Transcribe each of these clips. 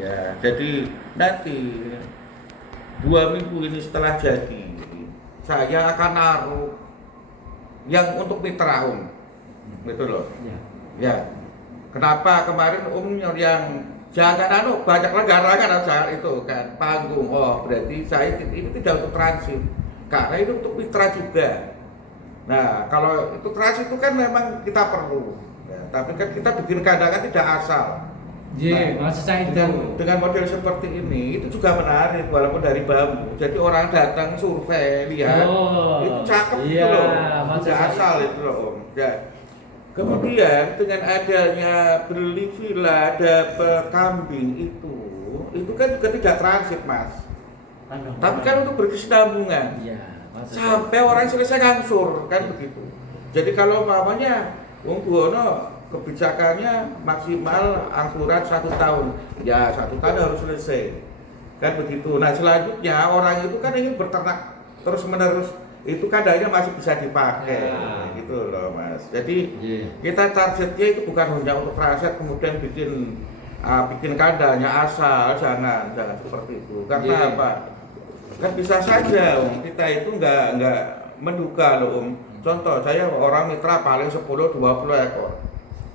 Ya, jadi nanti 2 minggu ini setelah jadi, saya akan naruh yang untuk mitra gitu loh. Ya. Ya, kenapa kemarin yang jangan banyak negara kan saat itu kan panggung. Oh, berarti saya ini tidak untuk transit, karena itu untuk mitra juga. Nah, kalau itu transit itu kan memang kita perlu, ya, tapi kan kita bikin kandangan tidak asal. Iya, maksud saya itu. Dengan model seperti ini itu juga menarik walaupun dari bambu. Jadi orang datang survei lihat, itu cakep iya, itu loh, tidak asal itu loh Om. Ya. Kemudian dengan adanya beli villa dapat kambing itu kan juga tidak transit Mas. Tapi kan untuk berkesinambungan. Iya, sampai orang selesai ngangsur kan begitu. Jadi kalau mamanya Wong Buwono kebijakannya maksimal angsuran 1 tahun, ya 1 tahun harus selesai, kan begitu. Nah selanjutnya orang itu kan ingin berternak terus menerus, itu kandangnya masih bisa dipakai, gitu loh Mas. Jadi kita targetnya itu bukan hanya untuk transit kemudian bikin kandangnya asal, jangan seperti itu. Karena apa? Kan bisa saja kita itu nggak menduga loh Contoh saya orang mitra paling 10-20 ekor.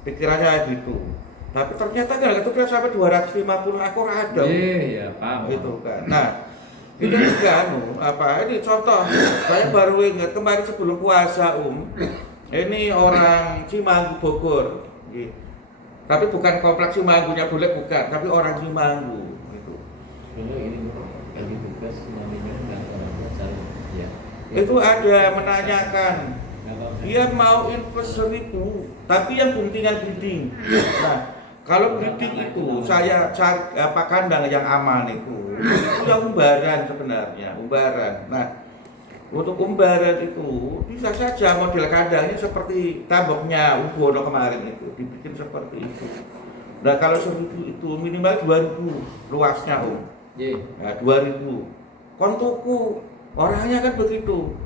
Pikirannya gitu, tapi ternyata kan itu kira sampai 250 ekor ada. Iya, paham. Itu kan. Nah, kita juga ini contoh, saya baru ingat kemarin sebelum puasa ini orang Cimanggu Bogor, tapi bukan kompleks Cimanggunya boleh bukan, tapi orang Cimanggu gitu. Itu ada menanyakan, dia mau invest 1.000, tapi yang guntingan breeding. Nah, kalau breeding itu saya cari kandang yang aman itu yang umbaran sebenarnya, umbaran. Nah, untuk umbaran itu bisa saja model kandangnya seperti tamboknya Ubono kemarin itu, dibikin seperti itu. Nah, kalau 1.000 itu minimal 2.000 luasnya Nah, 2.000. Kontuku orangnya kan begitu.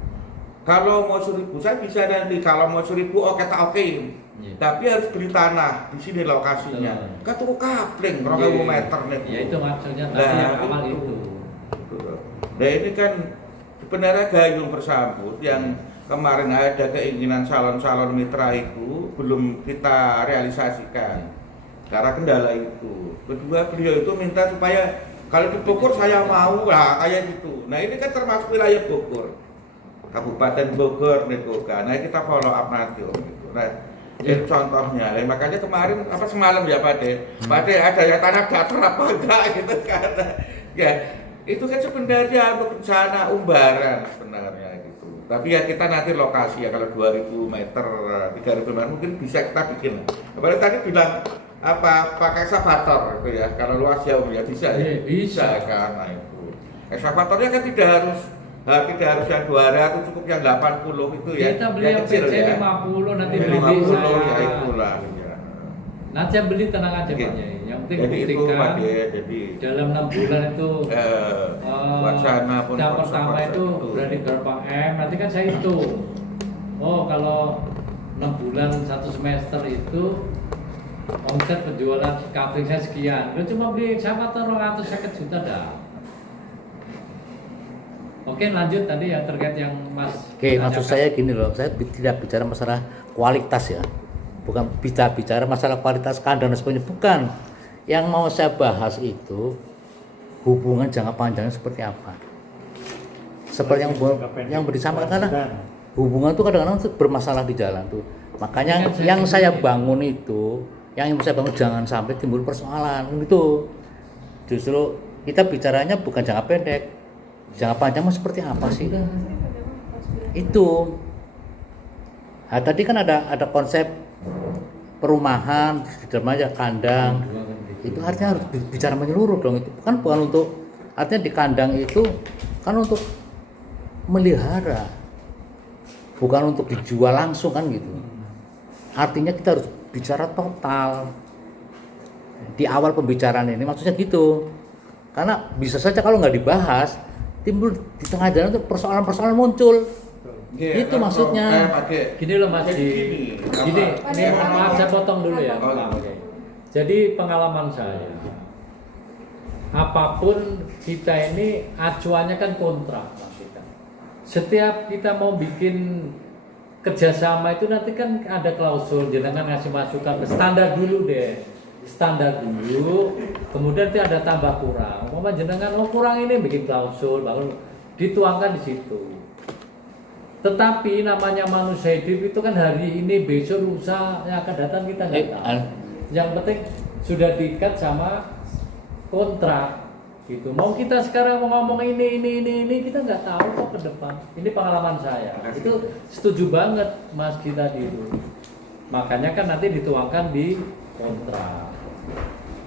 Kalau mau 1.000 saya bisa nanti, kalau mau 1.000 oke. Tapi harus beli tanah di sini lokasinya. Kan tuh kapling 2.000 meter nih. Ya itu maksudnya tadi yang awal itu. Nah ini kan sebenarnya gayung bersambut yang kemarin ada keinginan calon-calon mitra itu belum kita realisasikan karena kendala itu. Kedua beliau itu minta supaya kalau di Bogor saya mau lah kayak gitu. Nah ini kan termasuk wilayah Bogor. Kabupaten Bogor nih kan. Nah kita follow up nanti gitu. Nah ini contohnya. Makanya kemarin semalam ya Pak De ada yang tanah datar apa enggak gitu kan. Ya itu kan sebenarnya untuk rencana umbaran sebenarnya gitu. Tapi ya kita nanti lokasi ya kalau 2.000 meter, 3.000 meter mungkin bisa kita bikin. Kemarin tadi bilang pakai ekskavator gitu ya. Kalau luas jauh ya bisa ya. Bisa kan. Nah itu. Ekskavatornya kan tidak harus yang 200, cukup yang 80 itu ya. Kita beli yang kecil PC ya. 50 nanti Ya, beli 50 saya. ya itulah ya. Nanti yang beli tenang aja Pak Yai. Yang penting Jadi itu buktikan Pak De, jadi dalam 6 bulan itu wacana pun tahap pertama itu berarti berapa M, nanti kan saya hitung. Oh kalau 6 bulan 1 semester itu omset penjualan kafe saya sekian. Lu cuma beli ekskavator 250 juta dah. Oke lanjut tadi ya terkait yang Mas. Oke, maksud saya gini loh, saya tidak bicara masalah kualitas ya, bukan bicara masalah kualitas kandang dan sebagainya, bukan. Yang mau saya bahas itu hubungan jangka panjangnya seperti apa. Seperti yang disampaikan karena hubungan itu kadang-kadang bermasalah di jalan tuh. Makanya yang saya bangun itu, jangan sampai timbul persoalan itu. Justru kita bicaranya bukan jangka pendek. Jangka panjang seperti apa sih? Itu. Nah, tadi kan ada konsep perumahan, di dalamnya kandang. Itu artinya harus bicara menyeluruh dong. Itu bukan untuk artinya di kandang itu kan untuk melihara. Bukan untuk dijual langsung kan gitu. Artinya kita harus bicara total. Di awal pembicaraan ini maksudnya gitu. Karena bisa saja kalau nggak dibahas timbul di tengah jalan itu persoalan-persoalan muncul. Itu maksudnya. Gini loh Mas gini maaf saya potong dulu ya. Jadi pengalaman saya apapun kita ini acuannya kan kontrak Mas kita. Setiap kita mau bikin kerjasama itu nanti kan ada klausul, jenengan ngasih masukan standar dulu deh, standar dulu, kemudian nanti ada tambah kurang. Umpama jenengan kurang ini bikin klausul, baru dituangkan di situ. Tetapi namanya manusia hidup itu kan hari ini, besok, lusa yang akan datang kita nggak tahu. Yang penting sudah diikat sama kontrak gitu. Mau kita sekarang mau ngomong ini kita nggak tahu kok ke depan. Ini pengalaman saya. Itu setuju banget Mas kita itu. Makanya kan nanti dituangkan di kontrak.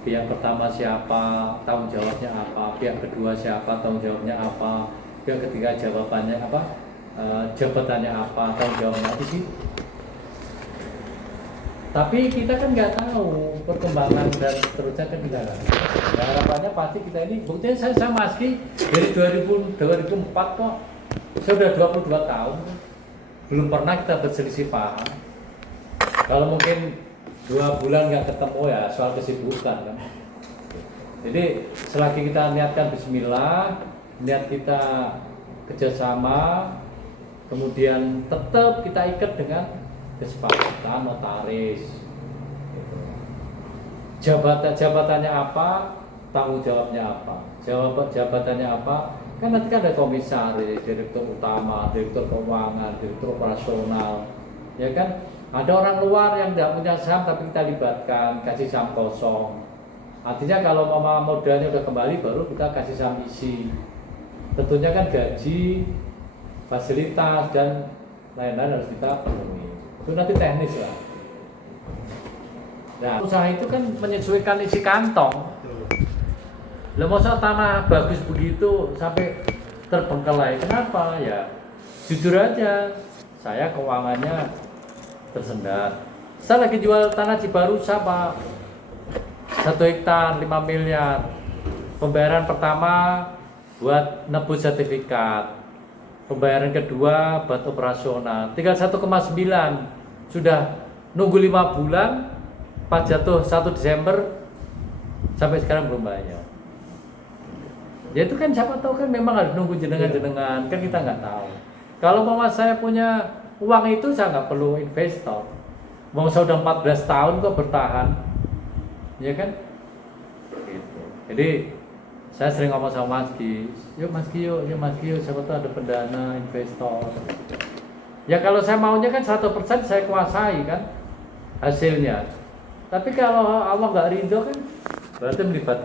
Pihak pertama siapa, tanggung jawabnya apa, pihak kedua siapa, tanggung jawabnya apa, pihak ketiga jawabannya apa, jabatannya apa, tanggung jawabnya di situ. Tapi kita kan nggak tahu perkembangan dan seterusnya kan kita nggak tahu. Nah, harapannya pasti kita ini, buktinya saya sama Maski dari 2004 kok, saya udah 22 tahun, belum pernah kita berselisih paham. Kalau mungkin 2 bulan nggak ketemu ya soal kesibukan kan. Jadi selagi kita niatkan Bismillah, niat kita kerjasama, kemudian tetap kita ikat dengan kesepakatan notaris. Jabatannya apa, tanggung jawabnya apa. Jabatannya apa, kan nanti kan ada komisaris, direktur utama, direktur keuangan, direktur operasional, ya kan. Ada orang luar yang tidak punya saham tapi kita libatkan, kasih saham kosong. Artinya kalau modalnya udah kembali baru kita kasih saham isi. Tentunya kan gaji, fasilitas dan lain-lain harus kita penuhi. Itu nanti teknis lah. Nah, usaha itu kan menyesuaikan isi kantong. Lah masa tanah bagus begitu sampai terbengkelai. Kenapa? Ya jujur aja, saya keuangannya tersendat. Saya lagi jual tanah Cibarusa, Pak. 1 hektar 5 miliar. Pembayaran pertama buat nebus sertifikat. Pembayaran kedua buat operasional. Tinggal 1,9. Sudah nunggu 5 bulan, pas jatuh 1 Desember sampai sekarang belum bayar. Ya itu kan siapa tahu kan memang harus nunggu jenengan-jenengan, kan kita nggak tahu. Kalau mama saya punya uang itu saya nggak perlu investor. Mau saya udah 14 tahun kok bertahan, ya kan? Gitu. Jadi saya sering ngomong sama Mas Ki, yuk Mas Ki yuk, siapa tahu ada pendana investor. Ya kalau saya maunya kan 100% saya kuasai kan hasilnya. Tapi kalau Allah nggak ridho kan berarti melibatkan